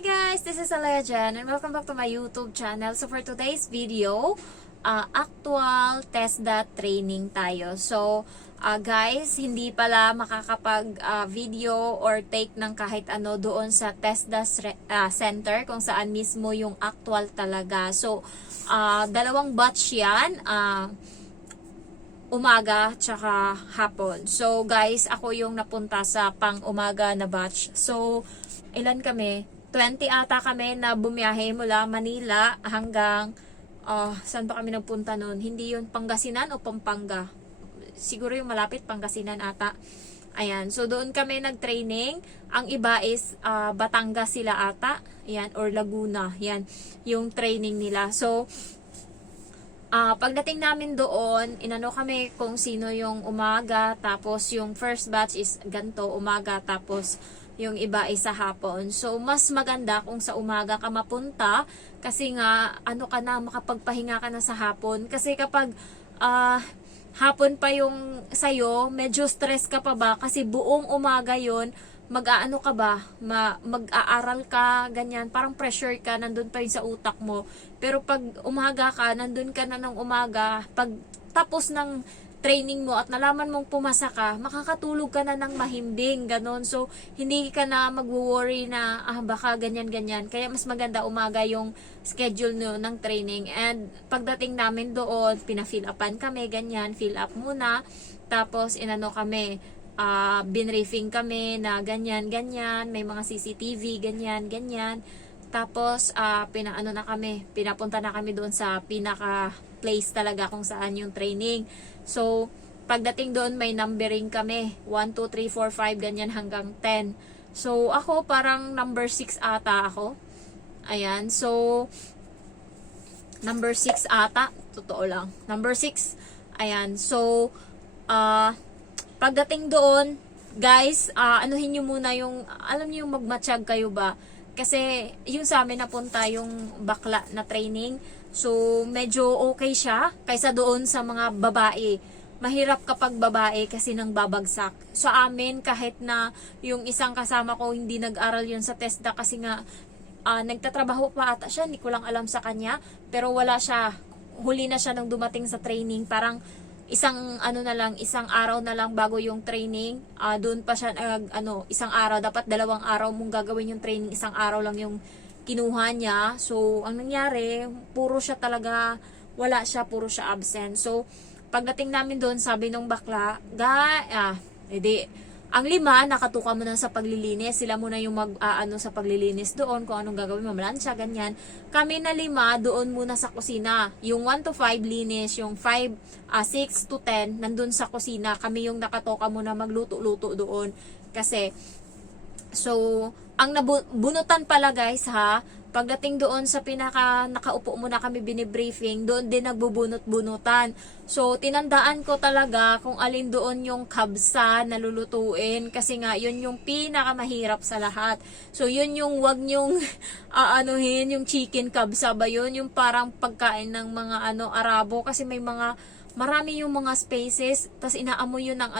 Hi guys, this is Alea Jen and welcome back to my YouTube channel. So for today's video, actual TESDA training tayo. So guys, hindi pala makakapag video or take ng kahit ano doon sa TESDA center kung saan mismo yung actual talaga. So dalawang batch yan, umaga tsaka hapon. So guys, ako yung napunta sa pang umaga na batch. So ilan kami? 20 ata kami na bumiyahe mula Manila hanggang saan ba kami nagpunta noon? Hindi yun Pangasinan o Pampanga? Siguro yung malapit Pangasinan ata. Ayan, so doon kami nag-training. Ang iba is Batangas sila ata. Ayan, or Laguna. Yan, yung training nila. So pagdating namin doon, inano kami kung sino yung umaga, tapos yung first batch is ganto umaga, tapos yung iba ay sa hapon. So, mas maganda kung sa umaga ka mapunta kasi nga, ano ka na, makapagpahinga ka na sa hapon. Kasi kapag hapon pa yung sayo, medyo stress ka pa ba? Kasi buong umaga yon mag-aano ka ba? Mag-aaral ka, ganyan. Parang pressure ka, nandun pa yun sa utak mo. Pero pag umaga ka, nandun ka na ng umaga. Pag tapos ng training mo at nalaman mong pumasa ka, makakatulog ka na ng mahimbing, ganon. So, hindi ka na mag-worry na, baka ganyan-ganyan. Kaya mas maganda umaga yung schedule nyo ng training. And pagdating namin doon, pina-fill upan kami, ganyan, fill up muna. Tapos, inano kami, binriefing kami na ganyan-ganyan, may mga CCTV, ganyan-ganyan. Tapos, pinapunta na kami doon sa pinaka place talaga kung saan yung training. So, pagdating doon may numbering kami. 1, 2, 3, 4, 5, ganyan hanggang 10. So, ako parang number 6 ata ako. Ayan. So, number 6 ata. Totoo lang. Number 6. Ayan. So, pagdating doon, guys, anuhin nyo muna yung, alam nyo yung magmatsyag kayo ba? Kasi, yung sa amin napunta yung bakla na training. So, medyo okay siya kaysa doon sa mga babae. Mahirap kapag babae kasi nang babagsak. Sa amin, kahit na yung isang kasama ko hindi nag-aral yun sa TESDA kasi nga nagtatrabaho pa ata siya, hindi ko lang alam sa kanya. Pero wala siya. Huli na siya nang dumating sa training. Parang isang araw na lang bago yung training. Doon pa siya, isang araw. Dapat 2 araw mong gagawin yung training. Isang araw lang yung kinuha niya. So, ang nangyari, puro siya puro siya absent. So, pagdating namin doon, sabi nung bakla, ang 5, nakatuka mo na sa paglilinis. Sila muna yung sa paglilinis doon, kung anong gagawin, mamalansya, ganyan. Kami na 5, doon muna sa kusina. Yung 1 to 5 linis, yung 6 to 10, nandun sa kusina. Kami yung nakatoka muna magluto-luto doon. Kasi, so, ang nabunutan pala guys ha, pagdating doon sa nakaupo muna kami binibriefing, doon din nagbubunot-bunutan. So, tinandaan ko talaga kung alin doon yung kabsa na lulutuin kasi nga, yun yung pinakamahirap sa lahat. So, yun yung wag nyong yung chicken kabsa ba yun? Yung parang pagkain ng mga Arabo kasi marami yung mga spaces, tas inaamoy yun ng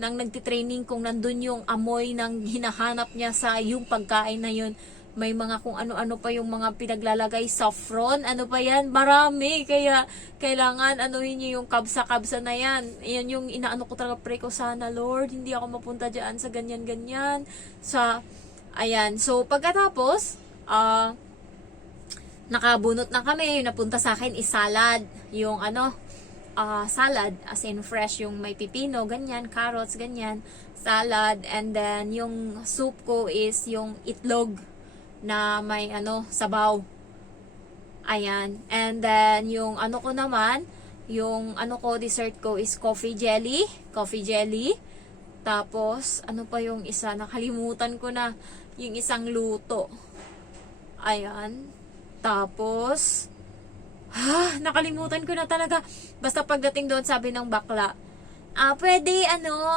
nang nagtitraining kung nandun yung amoy ng hinahanap niya sa yung pagkain na yun. May mga kung ano-ano pa yung mga pinaglalagay, saffron, ano pa yan, marami. Kaya kailangan anuhin niyo yung kabsa-kabsa na yan. Yan yung inaano ko talaga, pray ko sana Lord, hindi ako mapunta dyan sa ganyan-ganyan. Ayan, so pagkatapos, nakabunot na kami, yung napunta sa akin is salad. Yung salad, as in fresh, yung may pipino, ganyan, carrots, ganyan, salad, and then yung soup ko is yung itlog na may sabaw. Ayan, and then yung ko naman, yung dessert ko is coffee jelly, tapos, pa yung isa, nakalimutan ko na, yung isang luto. Ayan, tapos, nakalimutan ko na talaga. Basta pagdating doon, sabi ng bakla, pwede,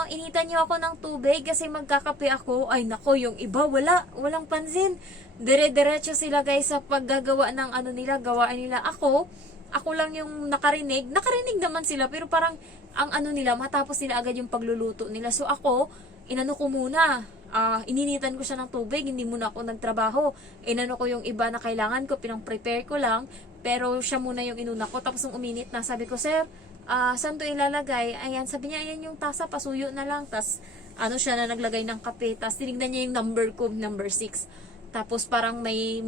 initan niyo ako ng tubig kasi magkakape ako. Ay, nako, yung iba, walang pansin. Dire-diretso sila guys sa paggagawa ng gawain nila. Ako lang yung nakarinig naman sila, pero parang, ang nila, matapos nila agad yung pagluluto nila. So, ako, inano ko muna, ininitan ko siya ng tubig, hindi muna ako nagtrabaho. Inano ko yung iba na kailangan ko, pinang-prepare ko lang, pero siya muna yung inuna ko. Tapos nung uminit na, sabi ko, sir, saan to ilalagay? Ayan, sabi niya, ayan yung tasa, pasuyo na lang. Tapos, siya na naglagay ng kape. Tapos, tinignan niya yung number ko, number 6. Tapos, parang may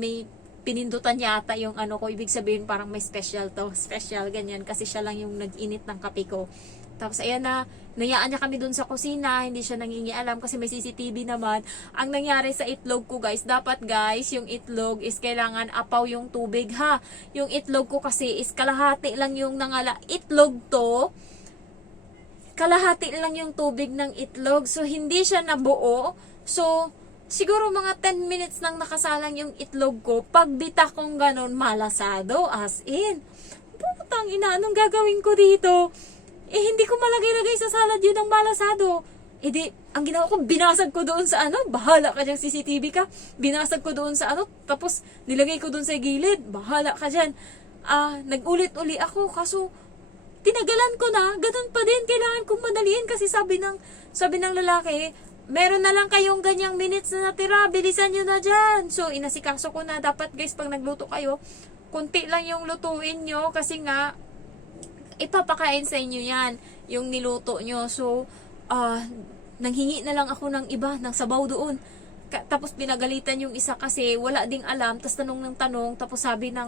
pinindutan niya ata yung ko, ibig sabihin parang may special to, special, ganyan. Kasi siya lang yung nag-init ng kape ko. Tapos, ayan na, nayaan niya kami dun sa kusina, hindi siya nangingialam kasi may CCTV naman. Ang nangyari sa itlog ko, guys, dapat guys, yung itlog is kailangan apaw yung tubig, ha. Yung itlog ko kasi is kalahati lang yung itlog to, kalahati lang yung tubig ng itlog. So, hindi siya nabuo. So, siguro mga 10 minutes nang nakasalang yung itlog ko. Pagbita kong ganun, malasado, as in. Putang ina, anong gagawin ko dito? Hindi ko malagay-lagay sa salad yun ang malasado. Di, ang ginawa ko, binasag ko doon sa bahala ka dyan, CCTV ka. Binasag ko doon sa tapos nilagay ko doon sa gilid, bahala ka dyan. Nag-ulit-uli ako, kaso, tinagalan ko na, ganun pa din, kailangan kong madaliin kasi sabi ng lalaki, meron na lang kayong ganyang minutes na natira, bilisan nyo na dyan. So, inasikaso ko na, dapat guys, pag nagluto kayo, kunti lang yung lutuin nyo kasi nga, ipapakain sa inyo yan, yung niluto nyo. So, nanghingi na lang ako ng iba, ng sabaw doon. Tapos pinagalitan yung isa kasi wala ding alam, tapos tanong ng tanong, tapos sabi ng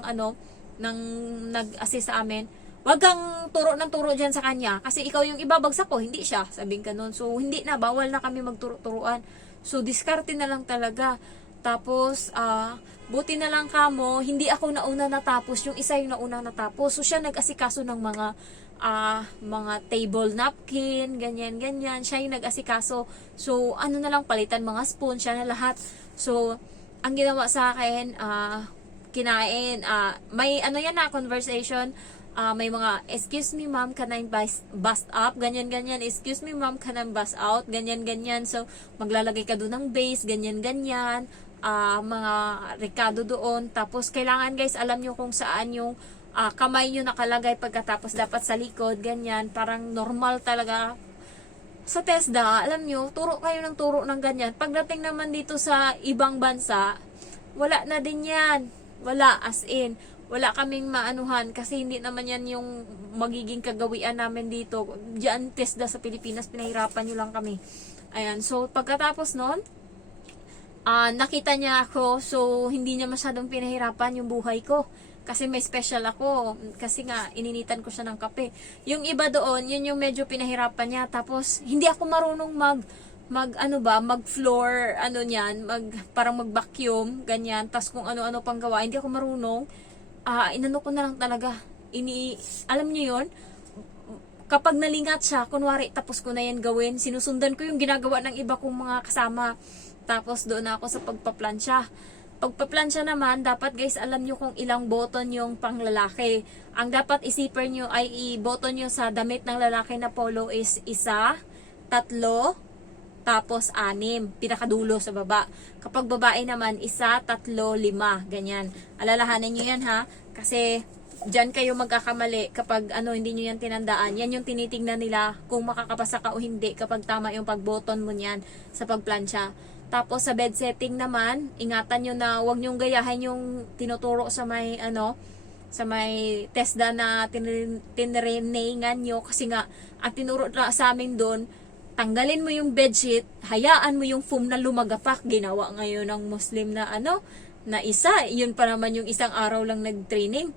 nag-assist sa amin, wag kang turo ng turo dyan sa kanya, kasi ikaw yung ibabagsak ko, hindi siya, sabing ganun. So, hindi na, bawal na kami magturo-turuan. So, diskarte na lang talaga. Tapos, buti na lang kamo, hindi ako nauna natapos, yung isa yung nauna natapos. So, siya nag-asikaso ng mga table napkin, ganyan. Siya yung nag-asikaso. So, na lang, palitan mga spoon, siya na lahat. So, ang ginawa sa akin, kinain, may yan na, conversation, may mga, excuse me ma'am, can I bust up? Ganyan. Excuse me ma'am, can I bust out? Ganyan. So, maglalagay ka doon ng base, ganyan. Mga rekado doon. Tapos, kailangan guys, alam nyo kung saan yung kamay nyo nakalagay pagkatapos dapat sa likod, ganyan. Parang normal talaga. Sa TESDA, alam nyo, turo kayo ng turo ng ganyan. Pagdating naman dito sa ibang bansa, wala na din yan. Wala, as in. Wala kaming maanuhan kasi hindi naman yan yung magiging kagawian namin dito. Diyan, TESDA sa Pilipinas, pinahirapan nyo lang kami. Ayan, so pagkatapos nun, nakita niya ako, so hindi niya masyadong pinahirapan yung buhay ko. Kasi may special ako. Kasi nga, ininitan ko siya ng kape. Yung iba doon, yun yung medyo pinahirapan niya. Tapos, hindi ako marunong mag-floor, parang mag-vacuum, ganyan. Tapos kung ano-ano pang gawa, hindi ako marunong. Inano ko na lang talaga. Alam niyo yun? Kapag nalingat siya, kunwari, tapos ko na yan gawin, sinusundan ko yung ginagawa ng iba kong mga kasama. Tapos doon ako sa pagpaplansya. Pagpaplansya naman, dapat guys, alam nyo kung ilang button yung panglalaki. Ang dapat isiper nyo ay i-button nyo sa damit ng lalaki na polo is 1, 3, tapos 6, pinakadulo sa baba. Kapag babae naman, 1, 3, 5, ganyan. Alalahanin nyo yan ha, kasi dyan kayo magkakamali kapag hindi nyo yan tinandaan. Yan yung tinitingnan nila kung makakapasa ka o hindi kapag tama yung pag-button mo niyan sa pagplansya. Tapos sa bed setting naman, ingatan nyo na huwag nyong gayahin yung tinuturo sa may sa may TESDA na tinreningan nyo kasi nga ang tinuro na sa amin doon, tanggalin mo yung bedsheet, hayaan mo yung foam na lumagapak. Ginawa ngayon ng Muslim na na isa, yun pa naman yung isang araw lang nag-training.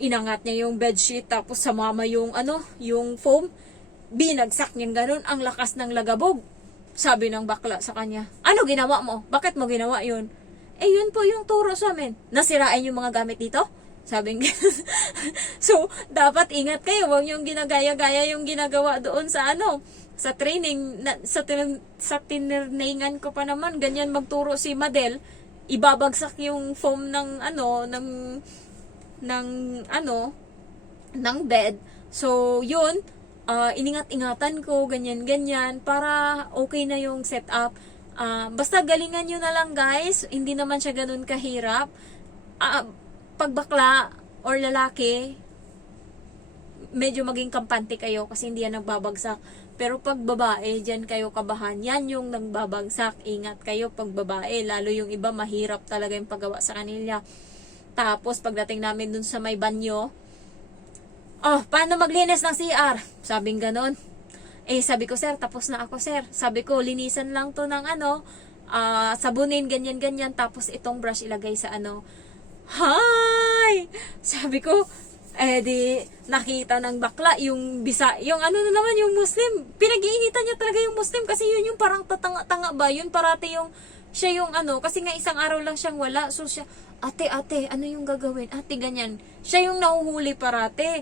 Inangat niya yung bedsheet tapos samama yung yung foam, binagsak niya ganun, ang lakas ng lagabog. Sabi ng bakla sa kanya, ano ginawa mo? Bakit mo ginawa yun? Yun po yung turo sa amin. Nasirain yung mga gamit dito? Sabing so, dapat ingat kayo. Huwag yung ginagaya-gaya yung ginagawa doon sa sa training. Sa tinirningan ko pa naman, ganyan magturo si Madel. Ibabagsak yung foam ng ng bed. So, yun. Iningat-ingatan ko, ganyan, para okay na yung setup. Basta galingan nyo na lang guys, hindi naman siya ganun kahirap. Pag bakla or lalaki, medyo maging kampante kayo kasi hindi yan nagbabagsak. Pero pag babae, dyan kayo kabahan. Yan yung nagbabagsak. Ingat kayo pag babae. Lalo yung iba, mahirap talaga yung paggawa sa kanila. Tapos, pagdating namin dun sa may banyo, oh, paano maglinis ng CR? Sabing ganon. Sabi ko, sir, tapos na ako, sir. Sabi ko, linisan lang to ng sabunin, ganyan-ganyan. Tapos, itong brush ilagay sa Hi! Sabi ko, di nakita ng bakla yung yung na naman yung Muslim, pinag-iinitan niya talaga yung Muslim kasi yun yung parang tatanga-tanga ba, yun parate yung siya yung kasi nga isang araw lang siyang wala, so siya, ate, ano yung gagawin, ate, ganyan, siya yung nahuhuli parate,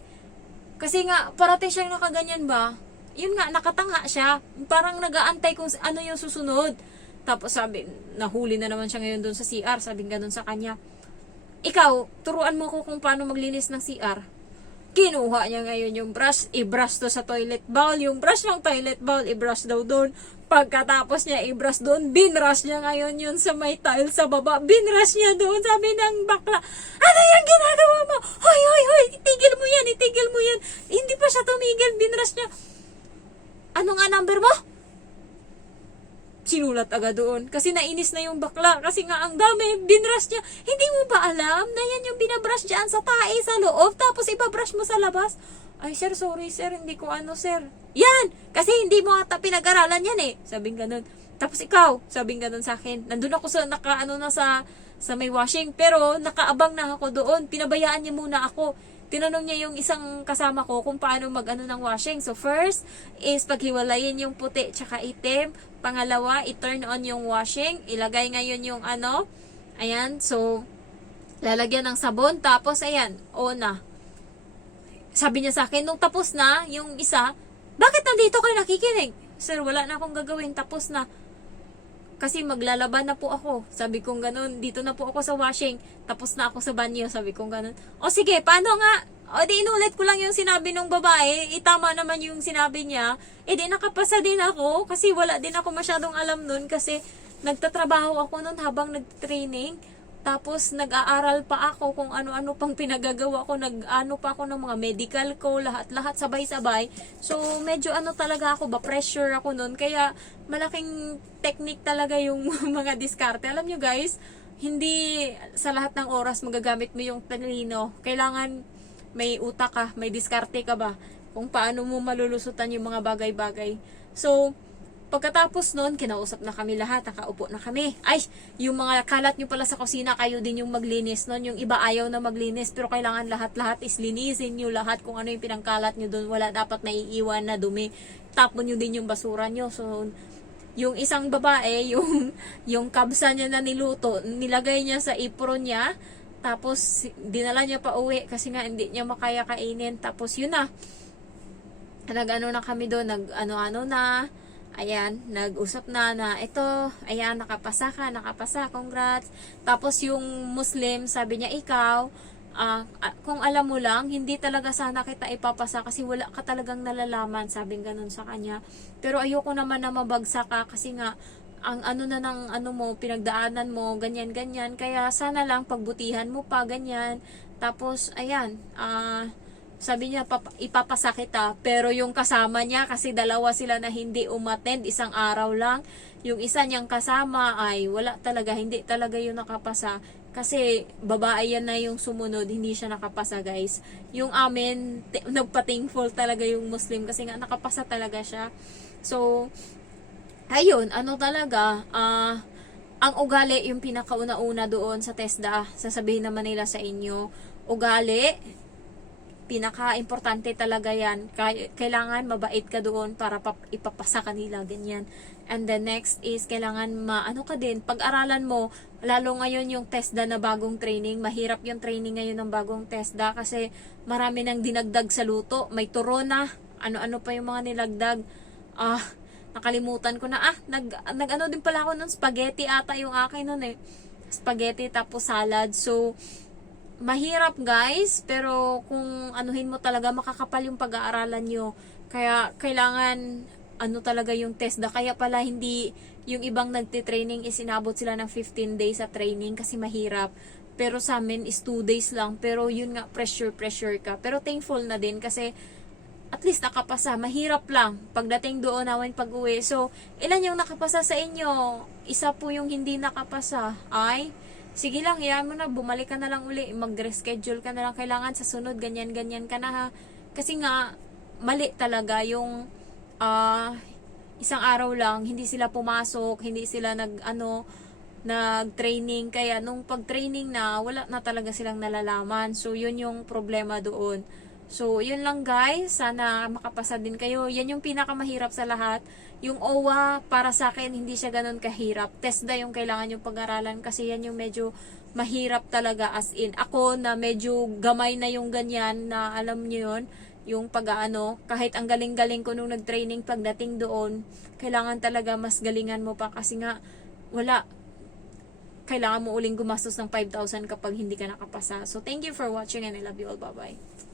kasi nga parate siya nakaganyan ba, yun nga, nakatanga siya, parang nag-aantay kung ano yung susunod. Tapos sabi, nahuli na naman siya ngayon doon sa CR, sabi ganun sa kanya, ikaw, turuan mo ko kung paano maglinis ng CR. Kinuha niya ngayon yung brush, i-brush to sa toilet bowl, yung brush ng toilet bowl, i-brush daw doon. Pagkatapos niya i-brush doon, binrush niya ngayon yun sa may tile sa baba, binrush niya doon, sabi ng bakla, ano yung ginagawa mo? Hoy, itigil mo yan, hindi pa siya tumigil, binrush niya. Ano nga number mo? Sinulat agad doon. Kasi nainis na yung bakla. Kasi nga ang dami. Binrush niya. Hindi mo ba alam na yan yung binabrush dyan sa tae, sa loob? Tapos ibabrush mo sa labas? Ay, sir, sorry, sir. Hindi ko sir. Yan! Kasi hindi mo ata pinag-aralan yan eh. Sabing ganun. Tapos ikaw, sabing ganun sa akin. Nandun ako sa, sa may washing. Pero nakaabang na ako doon. Pinabayaan niya muna ako. Tinanong niya yung isang kasama ko kung paano mag-ano ng washing. So, first is paghiwalayin yung puti tsaka itim. Pangalawa, i-turn on yung washing. Ilagay ngayon yung Ayan. So, lalagyan ng sabon. Tapos, ayan. O na. Sabi niya sa akin, nung tapos na, yung isa, bakit nandito kayo nakikinig? Sir, wala na akong gagawin. Tapos na. Kasi maglalaban na po ako. Sabi kong ganun, dito na po ako sa washing. Tapos na ako sa banyo. Sabi kong ganun. O sige, paano nga? O di inulit ko lang yung sinabi ng babae. Itama naman yung sinabi niya. Di nakapasa din ako. Kasi wala din ako masyadong alam nun. Kasi nagtatrabaho ako nun habang nag-training. Tapos nag-aaral pa ako kung ano-ano pang pinagagawa ko. Nag-ano pa ako ng mga medical ko. Lahat sabay-sabay. So medyo talaga ako ba, pressure ako nun. Kaya malaking technique talaga yung mga diskarte. Alam nyo guys, hindi sa lahat ng oras magagamit mo yung talino. Kailangan may utak ka, may diskarte ka ba kung paano mo malulusutan yung mga bagay-bagay. So, pagkatapos nun, kinausap na kami lahat, nakaupo na kami. Ay, yung mga kalat nyo pala sa kusina, kayo din yung maglinis nun. Yung iba ayaw na maglinis, pero kailangan lahat-lahat is linisin nyo lahat kung ano yung pinangkalat nyo doon. Wala dapat naiiwan na dumi. Tapon nyo din yung basura nyo. So, yung isang babae, yung kabsa niya na niluto, nilagay niya sa apron niya, tapos dinala niya pa uwi kasi nga hindi niya makaya kainin. Tapos yun na, nag-ano na kami doon, nag-ano-ano na, ayan, nag-usap na ito, ayan, nakapasa, congrats. Tapos yung Muslim, sabi niya, ikaw, kung alam mo lang, hindi talaga sana kita ipapasa kasi wala ka talagang nalalaman, sabing ganun sa kanya. Pero ayoko naman na mabagsak ka kasi nga, ang mo, pinagdaanan mo, ganyan, kaya sana lang pagbutihan mo pa, ganyan. Tapos, ayan, sabi niya, ipapasa kita, pero yung kasama niya, kasi dalawa sila na hindi umattend, isang araw lang, yung isa niyang kasama ay wala talaga, hindi talaga yung nakapasa. Kasi babae yan na yung sumunod, hindi siya nakapasa guys. Yung amin, nagpa-thankful talaga yung Muslim kasi nga nakapasa talaga siya. So, ayun, talaga, ang ugali yung pinakauna-una doon sa TESDA, sasabihin naman nila sa inyo, ugali, pinaka-importante talaga yan. Kailangan mabait ka doon para ipapasa kanila, ganyan. And the next is, kailangan ka din, pag-aralan mo, lalo ngayon yung TESDA na bagong training, mahirap yung training ngayon ng bagong TESDA kasi marami nang dinagdag sa luto, may turo na, ano-ano pa yung mga nilagdag. Nakalimutan ko na, nag-ano din pala ako nun, spaghetti ata yung akin nun eh. Spaghetti tapos salad. So, mahirap guys, pero kung anuhin mo talaga, makakapal yung pag-aaralan nyo. Kaya, kailangan, talaga yung TESDA. Kaya pala hindi, yung ibang nagtitraining is inabot sila ng 15 days sa training kasi mahirap. Pero sa amin is 2 days lang. Pero yun nga, pressure ka. Pero thankful na din kasi at least nakapasa. Mahirap lang pagdating doon namin pag-uwi. So, ilan yung nakapasa sa inyo? Isa po yung hindi nakapasa. Ay, sige lang, hayaan mo na, bumalik ka na lang uli, mag-reschedule ka na lang, kailangan sa sunod, ganyan-ganyan ka na ha. Kasi nga, mali talaga yung isang araw lang, hindi sila pumasok, hindi sila nag-training, kaya nung pag-training na, wala na talaga silang nalalaman. So, yun yung problema doon. So, yun lang guys. Sana makapasa din kayo. Yan yung pinakamahirap sa lahat. Yung OWA, para sa akin, hindi siya ganun kahirap. TESDA yung kailangan yung pag-aralan kasi yan yung medyo mahirap talaga, as in. Ako na medyo gamay na yung ganyan, na alam nyo yun, yung pag-ano, kahit ang galing-galing ko nung nag-training, pagdating doon, kailangan talaga mas galingan mo pa kasi nga, wala, kailangan mo uling gumastos ng 5,000 kapag hindi ka nakapasa. So, thank you for watching and I love you all. Bye-bye.